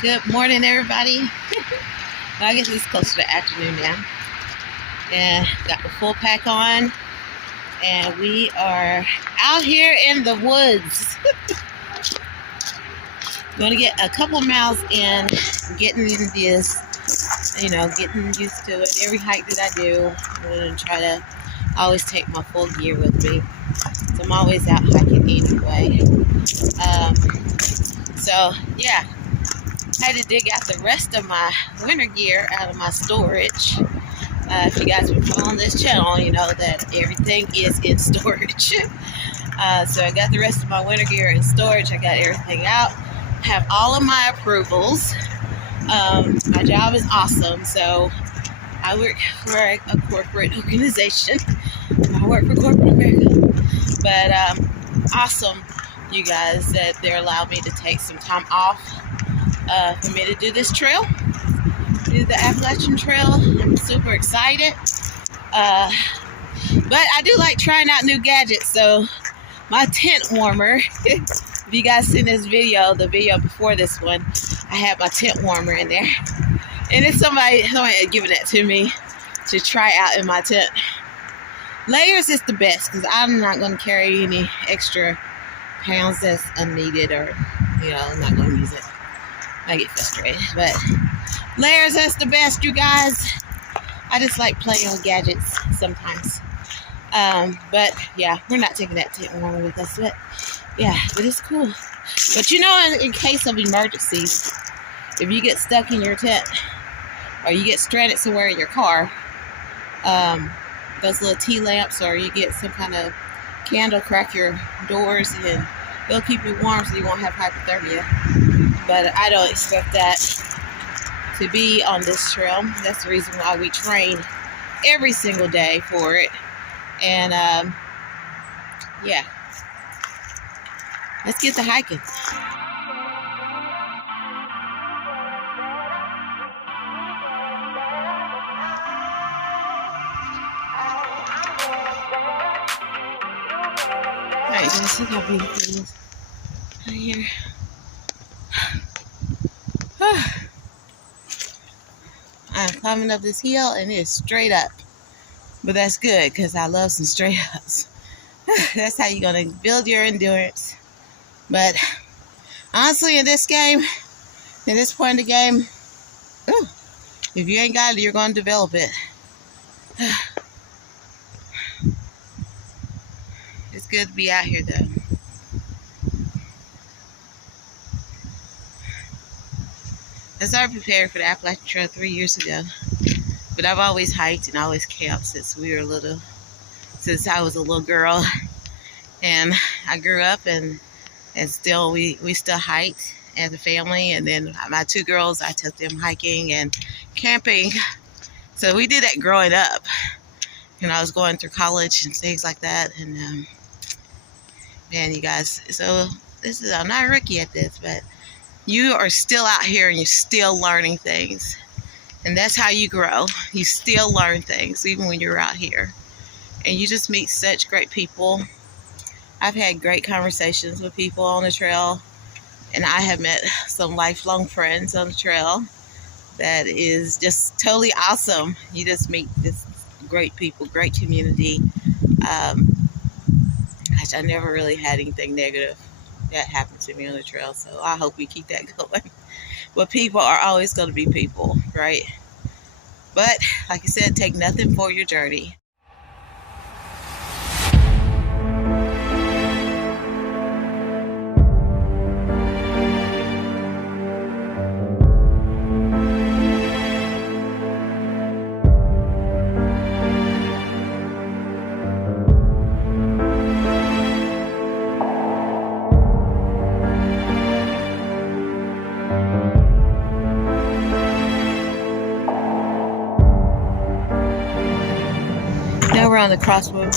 Good morning, everybody. Well, I guess it's close to the afternoon now. And got the full pack on. And we are out here in the woods. Going to get a couple miles in, getting in this, getting used to it. Every hike that I do, I'm going to try to always take my full gear with me. So I'm always out hiking anyway. Yeah. I had to dig out the rest of my winter gear out of my storage. If you guys been following this channel, you know that everything is in storage. So I got the rest of my winter gear in storage. I got everything out. Have all of my approvals. My job is awesome. So I work for a corporate organization. I work for corporate America. But awesome, you guys, that they allowed me to take some time off for me to do this trail, do the Appalachian Trail. I'm super excited. But I do like trying out new gadgets. So my tent warmer, if you guys seen this video, the video before this one, I had my tent warmer in there. And it's somebody had given that to me to try out in my tent. Layers is the best because I'm not going to carry any extra pounds that's unneeded, or, I'm not going to use it. I get frustrated, but layers is the best, you guys. I just like playing with gadgets sometimes. But yeah, we're not taking that tent warmer with us, but yeah, but it's cool. But in case of emergencies, if you get stuck in your tent or you get stranded somewhere in your car, those little T-lamps, or you get some kind of candle, crack your doors, and they'll keep you warm so you won't have hypothermia. But I don't expect that to be on this trail. That's the reason why we train every single day for it. And yeah, let's get to hiking. All right, guys, look how beautiful it is out here. I'm climbing up this hill and it's straight up, but that's good because I love some straight ups. That's how you're gonna build your endurance. But honestly, in this game, in this point of the game, if you ain't got it, you're gonna develop it. It's good to be out here though. I started preparing for the Appalachian Trail 3 years ago, but I've always hiked and always camped since I was a little girl, and I grew up and still we still hiked as a family. And then my two girls, I took them hiking and camping, so we did that growing up. I was going through college and things like that, and man, you guys, so I'm not a rookie at this, but you are still out here and you're still learning things. And that's how you grow. You still learn things even when you're out here. And you just meet such great people. I've had great conversations with people on the trail. And I have met some lifelong friends on the trail. That is just totally awesome. You just meet this great people, great community. I never really had anything negative that happened to me on the trail, so I hope we keep that going. But people are always going to be people, right? But like I said, take nothing for your journey. Now we're on the Crossroad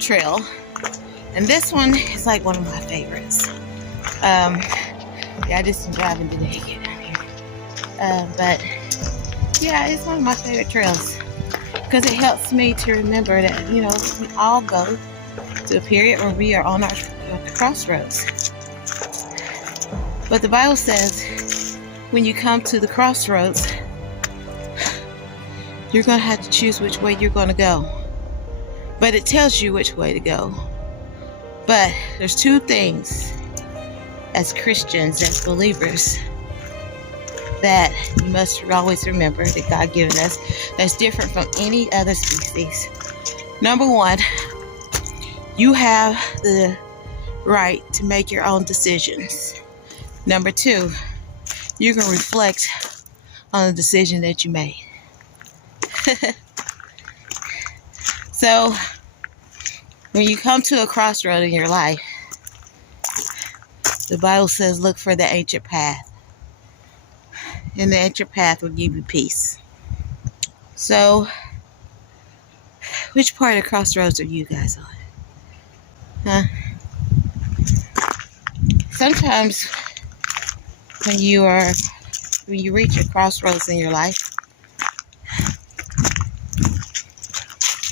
Trail, and this one is like one of my favorites. Yeah, I did some driving today to get down here, but yeah, it's one of my favorite trails because it helps me to remember that we all go to a period where we are on the crossroads. But the Bible says when you come to the crossroads, you're going to have to choose which way you're going to go. But it tells you which way to go. But there's two things as Christians, as believers, that you must always remember that God given us that's different from any other species. Number one, you have the right to make your own decisions. Number two, you can reflect on the decision that you made. So, when you come to a crossroad in your life, the Bible says look for the ancient path. And the ancient path will give you peace. So, which part of the crossroads are you guys on? Huh? Sometimes when you reach a crossroads in your life,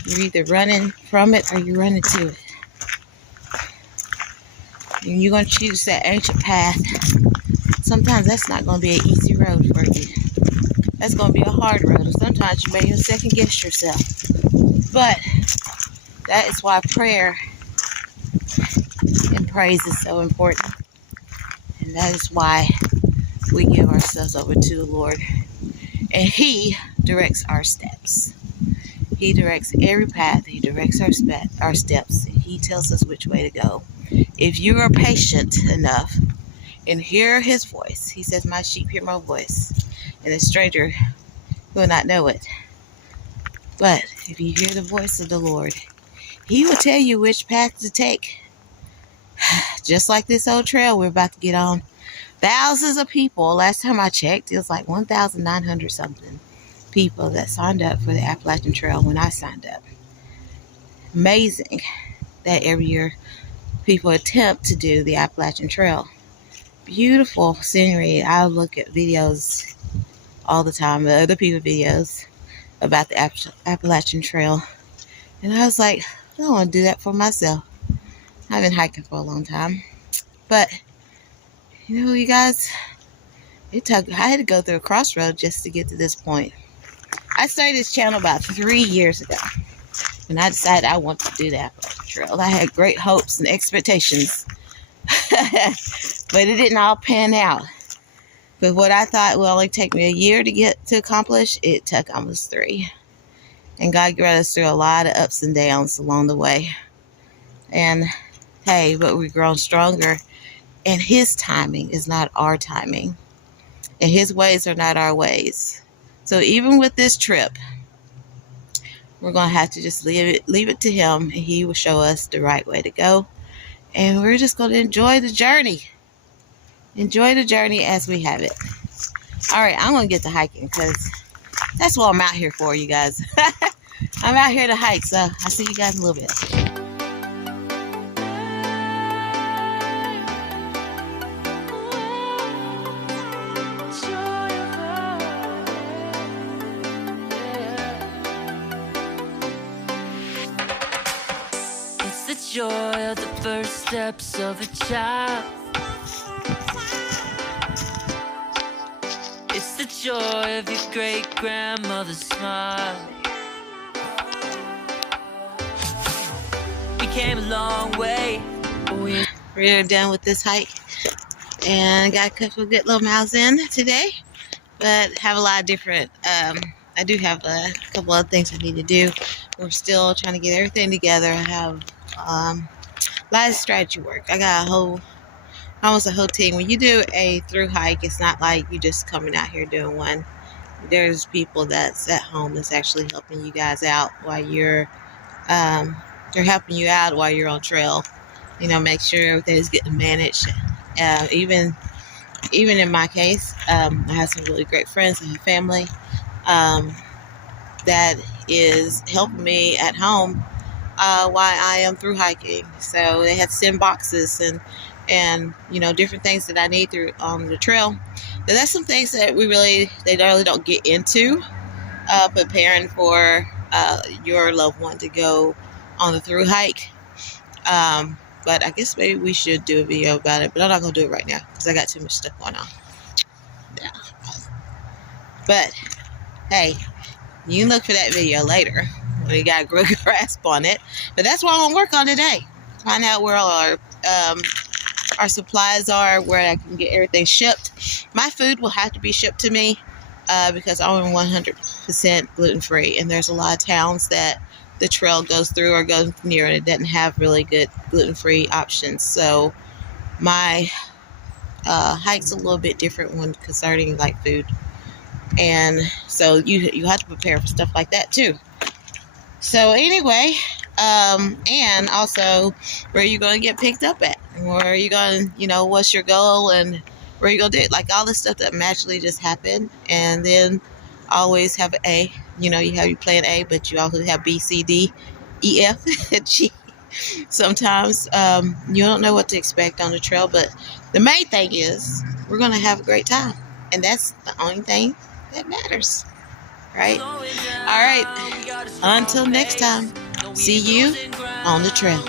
you're either running from it or you're running to it. And you're going to choose that ancient path. Sometimes that's not going to be an easy road for you. That's going to be a hard road. And sometimes you may even second guess yourself. But that is why prayer and praise is so important. And that is why we give ourselves over to the Lord. And He directs our steps. He directs every path. He directs our steps. He tells us which way to go. If you are patient enough and hear His voice, He says, my sheep hear my voice, and a stranger will not know it. But if you hear the voice of the Lord, He will tell you which path to take. Just like this old trail we're about to get on. Thousands of people, last time I checked, it was like 1,900 something people that signed up for the Appalachian Trail when I signed up. Amazing that every year people attempt to do the Appalachian Trail. Beautiful scenery. I look at videos all the time, other people's videos about the Appalachian Trail. And I was like, I don't want to do that for myself. I've been hiking for a long time. But, you know, you guys, I had to go through a crossroad just to get to this point. I started this channel about 3 years ago. And I decided I wanted to do the Appalachian Trail. I had great hopes and expectations. But it didn't all pan out. But what I thought would only take me a year to accomplish, it took almost 3. And God got us through a lot of ups and downs along the way. And hey, but we've grown stronger. And His timing is not our timing. And His ways are not our ways. So even with this trip, we're going to have to just leave it to Him. And He will show us the right way to go. And we're just going to enjoy the journey. Enjoy the journey as we have it. All right, I'm going to get to hiking because that's what I'm out here for, you guys. I'm out here to hike, so I'll see you guys in a little bit. It's the joy of the first steps of a child. It's the joy of your great-grandmother's smile. We came a long way. We're done with this hike. And got a couple of good little miles in today. But have a lot of different, I do have a couple other things I need to do. We're still trying to get everything together. I have a lot of strategy work. I got almost a whole team. When you do a through hike, it's not like you just coming out here doing one. There's people that's at home that's actually helping you guys out while they're helping you out while you're on trail. You know, make sure everything's getting managed. Even in my case, I have some really great friends and family that is helping me at home while I am through hiking. So they have to send boxes and you know, different things that I need through on the trail. But that's some things that they really don't get into preparing for your loved one to go on the through hike. But I guess maybe we should do a video about it. But I'm not going to do it right now because I got too much stuff going on. Yeah. But, hey, you can look for that video later when we got a good grasp on it. But that's what I'm going to work on today. Find out where all our supplies are, where I can get everything shipped. My food will have to be shipped to me because I'm 100% gluten-free. And there's a lot of towns that the trail goes through or goes near, and it doesn't have really good gluten-free options. So my hike's a little bit different when concerning like food, and so you have to prepare for stuff like that too. So anyway, and also where are you going to get picked up at? Where are you going? What's your goal and where are you going to do it? Like all this stuff that magically just happened, and then always have A. You have your plan A, but you also have B, C, D, E, F, G. Sometimes you don't know what to expect on the trail, but the main thing is we're going to have a great time, and that's the only thing that matters, right? All right, until next time, see you on the trail.